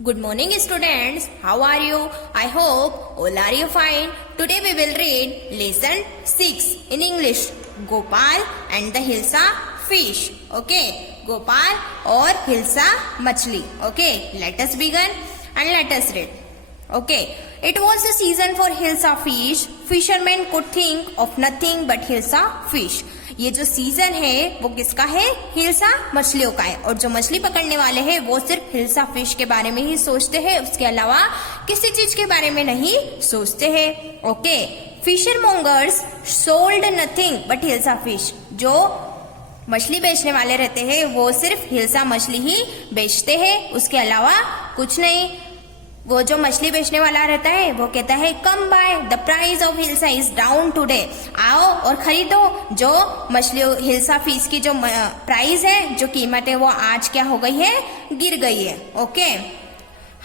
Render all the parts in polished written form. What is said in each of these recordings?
Good morning, students. How are you? I hope all are you fine. Today we will read lesson 6 in English. Gopal and the Hilsa fish. Okay. Gopal और Hilsa मछली. Okay. Let us begin and let us read. Okay. It was a season for Hilsa fish. Fishermen could think of nothing but Hilsa fish. ये जो season है वो किसका है? हिल्सा मछलियों का है। और जो मछली पकड़ने वाले हैं वो सिर्फ हिल्सा फिश के बारे में ही सोचते हैं, उसके अलावा किसी चीज के बारे में नहीं सोचते हैं। Okay, fisher mongers sold nothing but hilsa fish. जो मछली बेचने वाले रहते हैं वो सिर्फ हिल्सा मछली ही बेचते हैं, उसके अलावा कुछ नहीं। वो जो मछली बेचने वाला रहता है वो कहता है come by, the price of hilsa is down today. आओ और खरीदो। जो मछली हिल्सा फिश की जो प्राइस है, जो कीमत है, वो आज क्या हो गई है? गिर गई है। Okay,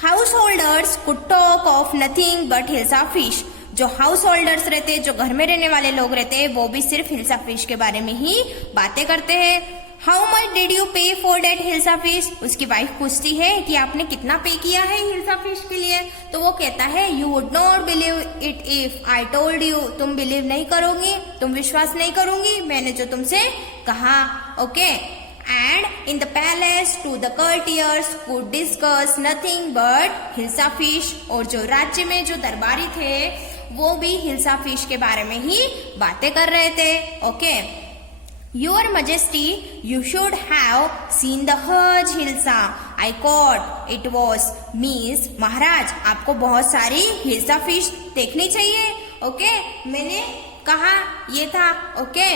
house holders could talk of nothing but hilsa fish. जो हाउस होल्डर्स रहते हैं, जो घर में रहने वाले लोग रहते हैं, वो भी सिर्फ हिल्सा फिश के बारे में ही बातें करते हैं। हाउ मच डिड यू पे फॉर डेट हिल्सा फिश? उसकी वाइफ पूछती है कि आपने कितना पे किया है हिल्सा फिश के लिए? तो वो कहता है you would not believe it if I told you. तुम बिलीव नहीं करोगी, तुम विश्वास नहीं करूंगी मैंने जो तुमसे कहा। Okay, and in the palace too the courtiers could discuss nothing but hilsa fish. और जो राज्य में जो दरबारी थे वो भी हिल्सा फिश के बारे में ही बातें कर रहे थे। Okay, Your Majesty, you should have seen the huge hilsa I caught. It was means महाराज आपको बहुत सारी हिल्सा फिश देखनी चाहिए। ओके, मैंने कहा ये था। ओके,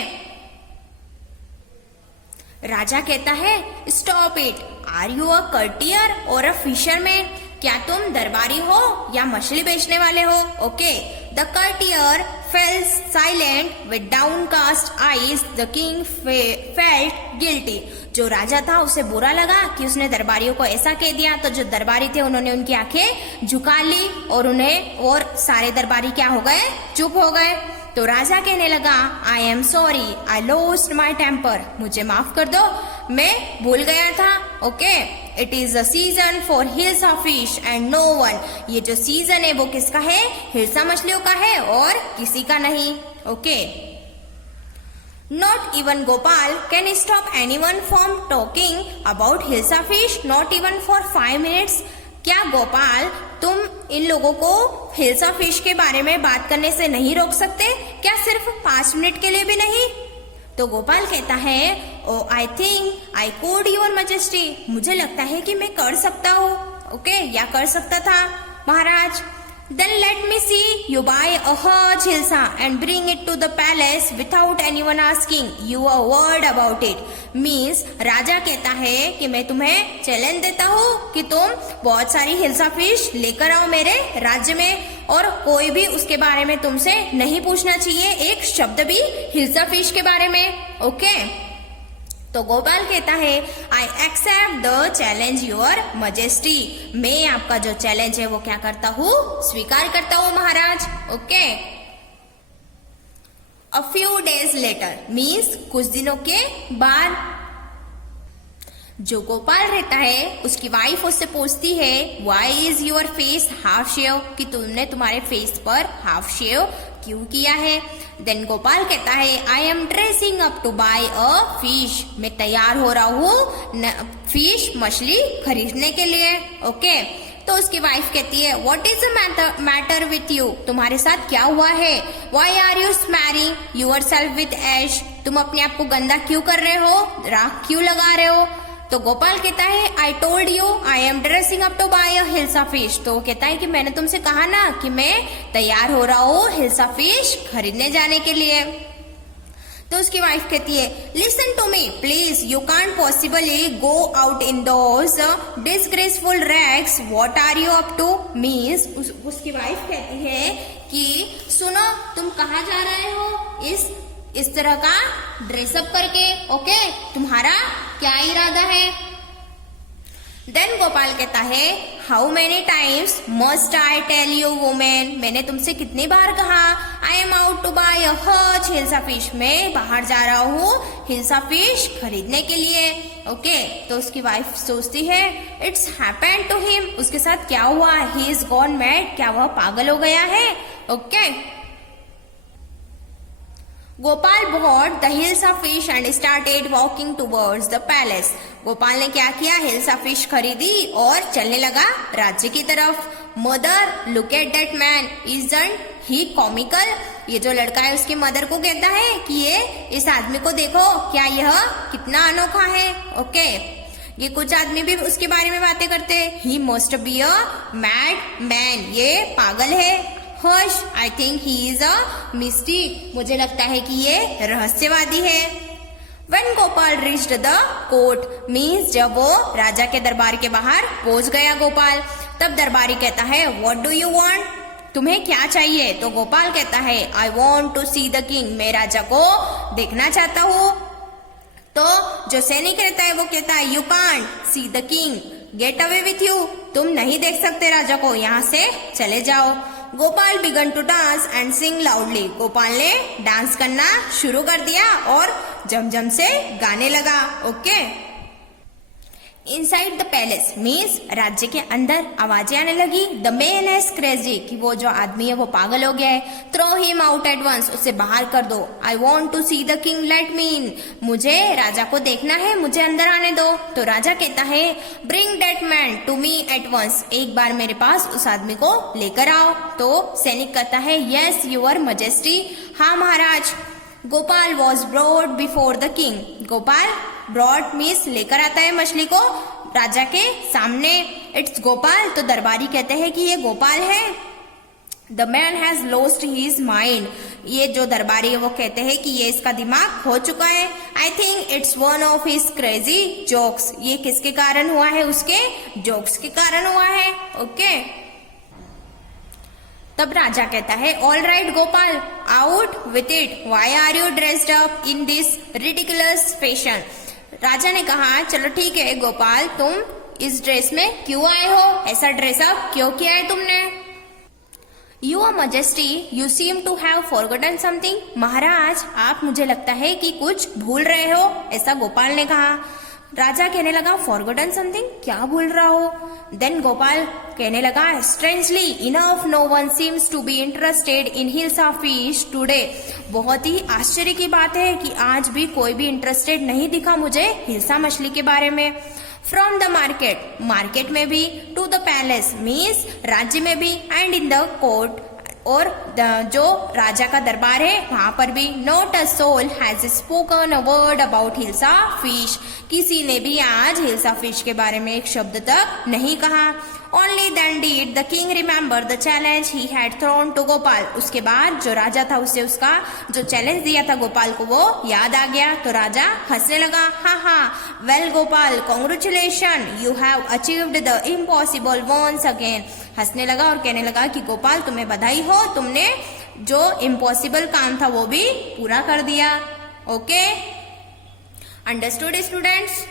राजा कहता है stop it, are you a courtier or a fisherman? क्या तुम दरबारी हो या मछली बेचने वाले हो? Okay, the courtier fell silent with downcast eyes. The king felt guilty. जो राजा था उसे बुरा लगा कि उसने दरबारियों को ऐसा कह दिया, तो जो दरबारी थे उन्होंने उनकी आंखें झुका ली और सारे दरबारी क्या हो गए? चुप हो गए। तो राजा कहने लगा I am sorry, I lost my temper. मुझे माफ कर दो, मैं भूल गया था। Okay, it is a season for hilsa fish and no one. ये जो सीजन है वो किसका है? हिल्सा मछलियों का है और किसी का नहीं। Okay, not even Gopal can stop anyone from talking about hilsa fish, not even for 5 minutes. क्या गोपाल तुम इन लोगों को हिल्सा फिश के बारे में बात करने से नहीं रोक सकते? क्या सिर्फ 5 मिनट के लिए भी नहीं? तो गोपाल कहता है oh I think I could your majesty. मुझे लगता है कि मैं कर सकता हूँ। ओके, या कर सकता था महाराज। Then let me see you buy a huge hilsa and bring it to the palace without anyone asking you a word about it. Means राजा कहता है कि मैं तुम्हें चैलेंज देता हूँ कि तुम बहुत सारी हिल्सा फिश लेकर आओ मेरे राज्य में, और कोई भी उसके बारे में तुमसे नहीं पूछना चाहिए एक शब्द भी हिल्सा फिश के बारे में। ओके, तो गोपाल कहता है I accept the challenge your majesty. मैं आपका जो चैलेंज है वो क्या करता हूँ? स्वीकार करता हूँ महाराज। Okay, a few days later means कुछ दिनों के बाद जो गोपाल रहता है उसकी वाइफ उससे पूछती है why is your face half shave? कि तुमने तुम्हारे फेस पर हाफ शेव क्यों किया है? देन गोपाल कहता है I am dressing up to buy a fish. मैं तैयार हो रहा हूँ फिश मछली खरीदने के लिए। ओके, तो उसकी वाइफ कहती है what is the matter with you? तुम्हारे साथ क्या हुआ है? Why are you smearing yourself with ash? तुम अपने आप को गंदा क्यों कर रहे हो? राख क्यों लगा रहे हो? तो गोपाल कहता है I told you I am dressing up to buy a hilsa fish. तो वो कहता है कि मैंने तुमसे कहा ना कि मैं तैयार हो रहा हूँ हिल्सा फिश खरीदने जाने के लिए। तो उसकी वाइफ कहती है listen to me please, you can't possibly go out in those disgraceful rags, what are you up to? Means उसकी वाइफ कहती है कि सुनो, तुम कहाँ जा रहे हो इस तरह का ड्रेसअप करके? ओके, तुम्हारा क्या इरादा है? देन गोपाल कहता है how many times must I tell you woman? मैंने तुमसे कितनी बार कहा I am out to buy a huge hilsa fish, मैं बाहर जा रहा हूँ हिल्सा फिश खरीदने के लिए। ओके, तो उसकी वाइफ सोचती है इट्स हैपेंड टू हिम, उसके साथ क्या हुआ, ही इज गॉन मैड, क्या वह पागल हो गया है। Okay, Gopal bought the hilsa fish and started walking towards the palace. Gopal ने क्या किया, हिल्सा फिश खरीदी और चलने लगा राज्य की तरफ। Mother, look at that man, isn't he comical, ये जो लड़का है उसकी मदर को कहता है कि ये इस आदमी को देखो, क्या यह कितना अनोखा है। ओके, ये कुछ आदमी भी उसके बारे में बातें करते हैं। He must be a mad man, ये पागल है। Harsh, I think he is a mystic, मुझे लगता है कि ये रहस्यवादी है। When Gopal reached the court, means जब वो राजा के दरबार के बाहर पहुंच गया गोपाल, तब दरबारी कहता है What do you want? तुम्हें क्या चाहिए? तो गोपाल कहता है I want to see the king, मैं राजा को देखना चाहता हूँ। तो जो सैनिक रहता है वो कहता है You can't see the king, get away with you, तुम नहीं देख सकते राजा को, यहाँ से चले जाओ। Gopal began to dance and sing loudly, Gopal ने डांस करना शुरू कर दिया और जमजम से गाने लगा। Okay, inside the palace means राज्य के अंदर आवाजें आने लगी। द मैन इज क्रेजी, कि वो जो आदमी है वो पागल हो गया है। Throw him out at once, उसे बाहर कर दो। I want to see the king, let me in, मुझे राजा को देखना है, मुझे अंदर आने दो। तो राजा कहता है bring that man to me at once, एक बार मेरे पास उस आदमी को लेकर आओ। तो सैनिक कहता है यस योर मजेस्टी, हाँ महाराज। Gopal was brought before the king, Gopal brought means लेकर आता है मछली को राजा के सामने। इट्स गोपाल, तो दरबारी कहते हैं कि ये गोपाल है। The man has lost his mind, ये जो दरबारी है वो कहते हैं कि ये इसका दिमाग खो चुका है। I think it's one of his crazy jokes, ये किसके कारण हुआ है, उसके जोक्स के कारण हुआ है। ओके, तब राजा कहता है all right Gopal, out with it, why are you dressed up in this ridiculous fashion. राजा ने कहा चलो ठीक है गोपाल, तुम इस ड्रेस में क्यों आए हो, ऐसा ड्रेसअप क्यों किया है तुमने। Your majesty you seem to have forgotten something, महाराज आप मुझे लगता है कि कुछ भूल रहे हो, ऐसा गोपाल ने कहा। राजा कहने लगा फॉरगॉटन समथिंग, क्या भूल रहा हो। देन गोपाल कहने लगा strangely enough no one seems to be interested in hilsa fish today, बहुत ही आश्चर्य की बात है कि आज भी कोई भी इंटरेस्टेड नहीं दिखा मुझे हिल्सा मछली के बारे में। फ्रॉम द मार्केट, मार्केट में भी, टू द पैलेस मीन्स राज्य में भी, एंड इन द कोर्ट, और जो राजा का दरबार है वहां पर भी। Not a soul has spoken a word about hilsa fish, किसी ने भी आज हिल्सा फिश के बारे में एक शब्द तक नहीं कहा। Only then did the king remember the challenge he had thrown to Gopal, उसके बाद जो राजा था उसे उसका जो चैलेंज दिया था गोपाल को वो याद आ गया। तो राजा हंसने लगा, हाँ हाँ well Gopal congratulation, you have achieved the impossible once again, हंसने लगा और कहने लगा कि गोपाल तुम्हें बधाई हो, तुमने जो इम्पॉसिबल काम था वो भी पूरा कर दिया। Okay, understood students.